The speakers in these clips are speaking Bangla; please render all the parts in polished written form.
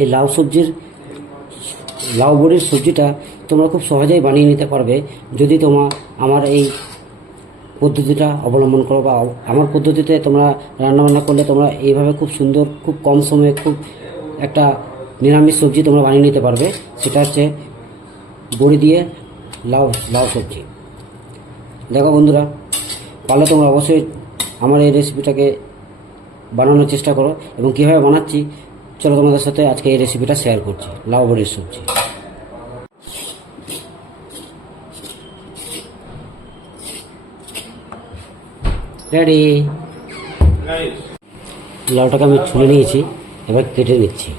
এই লাউ বড়ির সবজিটা তোমরা খুব সহজেই বানিয়ে নিতে পারবে যদি আমার এই পদ্ধতিটা অবলম্বন করো, বা আমার পদ্ধতিতে তোমরা রান্নাবান্না করলে তোমরা এইভাবে খুব সুন্দর, খুব কম সময়ে খুব একটা নিরামিষ সবজি তোমরা বানিয়ে নিতে পারবে। সেটা হচ্ছে বড়ি দিয়ে লাউ সবজি। দেখো বন্ধুরা, পারলে তোমরা অবশ্যই আমার এই রেসিপিটাকে বানানোর চেষ্টা করো, এবং কীভাবে বানাচ্ছি চলো তোমাদের সাথে আজকে এই রেসিপিটা শেয়ার করছি, লাউ বড়ির সবজি। রেডি। লাউটাকে আমি ছুলে নিয়েছি, এবার কেটে নিচ্ছি।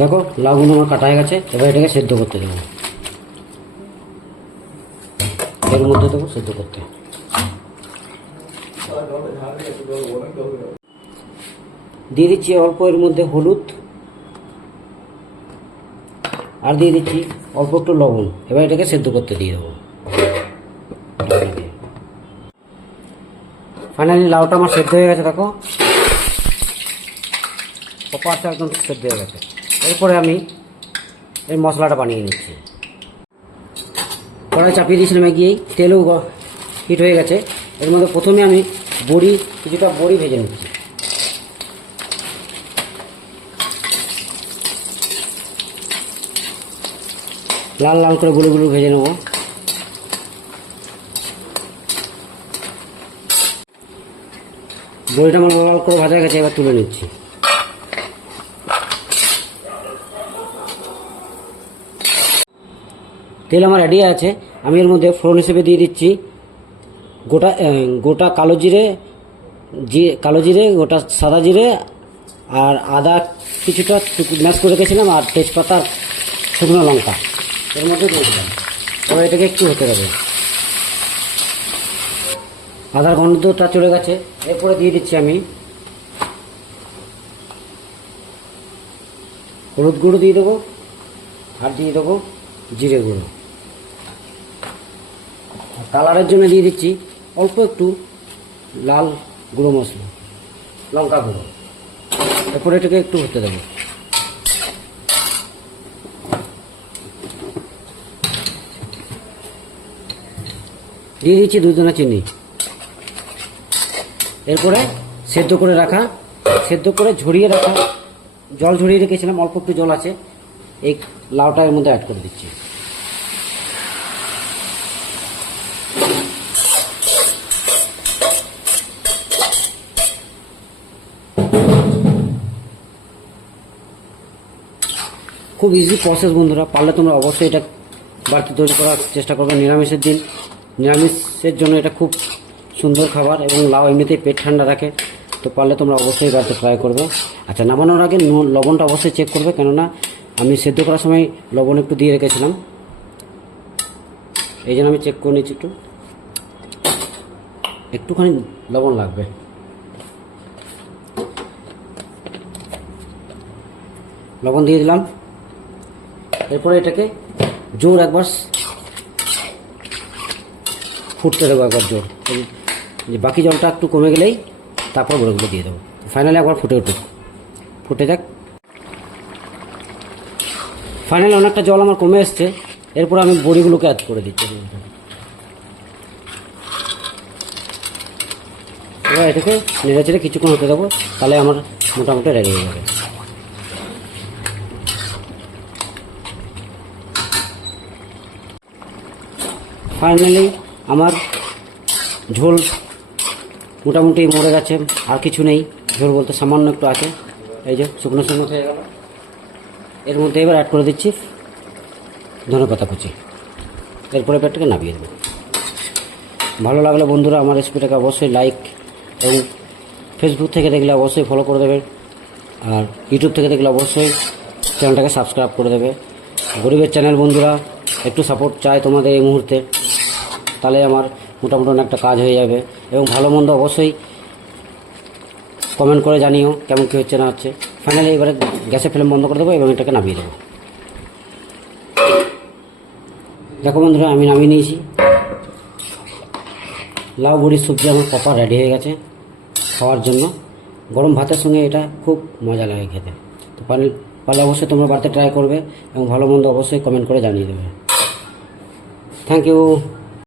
দেখো লাউগুলো আমার কাটা হয়ে গেছে, এবার এটাকে সেদ্ধ করতে দেবো। এর মধ্যে দেবো সেদ্ধ করতে। দিয়ে দিচ্ছি অল্প এর মধ্যে হলুদ, আর দিয়ে দিচ্ছি অল্প একটু লবণ। এবার এটাকে সেদ্ধ করতে দিয়ে দেবো। ফাইনালি লাউটা আমার সেদ্ধ হয়ে গেছে। দেখো কপারটা একদম সেদ্ধ হয়ে গেছে। এরপরে আমি এই মশলাটা বানিয়ে নিচ্ছি। কড়াই চাপিয়ে দিয়েছিলাম গিয়েই, তেলও হিট হয়ে গেছে। এর মধ্যে প্রথমে আমি কিছুটা বড়ি ভেজে নিচ্ছি। লাল লাল করে বড়িগুলো ভেজে নেব। বড়িটা আমার লাল লাল করে ভাজা গেছে, এবার তুলে নিচ্ছি। তেল আমার রেডি আছে। আমি এর মধ্যে ফোড়ন হিসেবে দিয়ে দিচ্ছি গোটা কালো জিরে, গোটা সাদা জিরে, আর আদা কিছুটা ম্যাশ করে রেখেছিলাম, আর তেজপাতা, শুকনো লঙ্কা এর মধ্যে দিয়ে দিলাম। এবার এটাকে একটু হতে হবে। আদার গন্ধটা চলে গেছে। এরপরে দিয়ে দিচ্ছি আমি হলুদ গুঁড়ো দিয়ে দেবো, আর দিয়ে দেবো জিরে গুঁড়ো। কালারের জন্য দিয়ে দিচ্ছি অল্প একটু লাল গুঁড়ো মশলা, লঙ্কা গুঁড়ো। এরপরে এটাকে একটু হতে দেবো। দিয়ে দিচ্ছি 2 দানা চিনি। এরপরে সেদ্ধ করে ঝরিয়ে রাখা জল ঝরিয়ে রেখেছিলাম, অল্প একটু জল আছে, এই লাউটা এর মধ্যে অ্যাড করে দিচ্ছি। খুব ইজি প্রসেস বন্ধুরা, পারলে তোমরা অবশ্যই এটা বাড়িতে তৈরি করার চেষ্টা করবে। নিরামিষের দিন, নিরামিষের জন্য এটা খুব সুন্দর খাবার, এবং লাউ এমনিতেই পেট ঠান্ডা রাখে। তো পারলে তোমরা অবশ্যই বাড়িতে ট্রাই করবে। আচ্ছা, নামানোর আগে লবণটা অবশ্যই চেক করবে, কেননা আমি সেদ্ধ করার সময় লবণ একটু দিয়ে রেখেছিলাম, এই জন্য আমি চেক করে নিচ্ছি। একটুখানি লবণ লাগবে। লবণ দিয়ে দিলাম। এরপরে এটাকে জোর একবার ফুটতে দেবো, একবার জোর। বাকি জলটা একটু কমে গেলেই তারপর বড়িগুলো দিয়ে দেবো। ফাইনালি একবার ফুটে যাক। ফাইনালি অনেকটা জল আমার কমে এসছে। এরপর আমি বড়িগুলোকে অ্যাড করে দিচ্ছি। এবার এটাকে নেড়ে কিছুক্ষণ হতে দেবো, তাহলে আমার মোটামুটি রেডি হয়ে যাবে। ফাইনালি আমার ঝোল মোটামুটি মরে গেছে, আর কিছু নেই। ঝোল বলতে সামান্য একটু আছে, এই যে শুকনো হয়ে গেল। এর মধ্যে এবার অ্যাড করে দিচ্ছি ধনেপাতা কুচি। এরপরে পেটটাকে নামিয়ে দেবো। ভালো লাগলে বন্ধুরা আমার রেসিপিটাকে অবশ্যই লাইক, এবং ফেসবুক থেকে দেখলে অবশ্যই ফলো করে দেবে, আর ইউটিউব থেকে দেখলে অবশ্যই চ্যানেলটাকে সাবস্ক্রাইব করে দেবে। গরিবের চ্যানেল বন্ধুরা, একটু সাপোর্ট চাই তোমাদের এই মুহূর্তে, তাহলে আমার মোটামুটি একটা কাজ হয়ে যাবে। এবং ভালো মন্দ অবশ্যই কমেন্ট করে জানিও কেমন কী হচ্ছে না হচ্ছে। ফাইনালি এবারে গ্যাসের ফ্লেম বন্ধ করে দেবো এবং এটাকে নামিয়ে দেবো। দেখো বন্ধুরা, আমি নামিয়ে নিয়েছি। লাউ বড়ির সবজি আমার প্রপার রেডি হয়ে গেছে খাওয়ার জন্য। গরম ভাতের সঙ্গে এটা খুব মজা লাগে খেতে। তো পারলে অবশ্যই তোমরা বাড়িতে ট্রাই করবে এবং ভালো মন্দ অবশ্যই কমেন্ট করে জানিয়ে দেবে। Thank you.